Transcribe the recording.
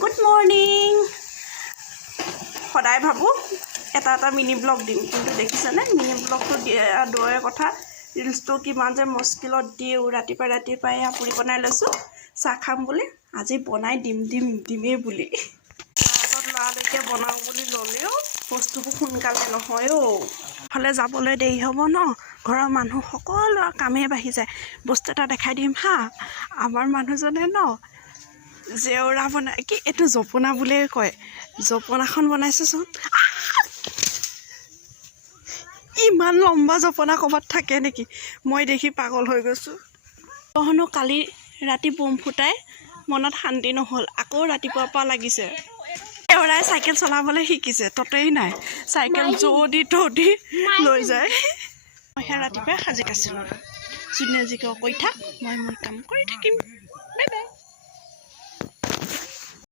Good morning. সদায় ভাবোঁ এটা মিনি ব্লগ দিম, কিন্তু দেখিছেনে মিনি ব্লগটো দূৰৰে কথা, ৰিলচটো কিমান যে মুস্কিলত দিওঁ। ৰাতিপুৱাই পুৰি বনাই লৈছোঁ চাহ খাম বুলি। আজি বনাই দিমেই বুলি আগত লৰালৰিকৈ বনাওঁ বুলি ল'লেও বস্তুবোৰ সোনকালে নহয় ফালে যাবলৈ দেৰি হ'ব ন, ঘৰৰ মানুহ সকলো কামেই বাঢ়ি যায়। বস্তু এটা দেখাই দিম হা, আমাৰ মানুহজনে ন জেওৰা বনাই কি এইটো জপনা বুলিয়ে কয়, জপনাখন বনাইছেচোন। ইমান লম্বা জপনা ক'ৰবাত থাকে নেকি, মই দেখি পাগল হৈ গৈছোঁ। তহনো কালি ৰাতি বোম ফুটাই মনত শান্তি নহ'ল, আকৌ ৰাতিপুৱাৰ পৰা লাগিছে। এওৰাই চাইকেল চলাবলৈ শিকিছে, ততেই নাই চাইকেল য'দি ত'দি লৈ যায়। মই সেয়া ৰাতিপুৱাই সাজি কাচিলোঁ, যোনে যি কৈ থাক মই মোৰ কাম কৰি থাকিম।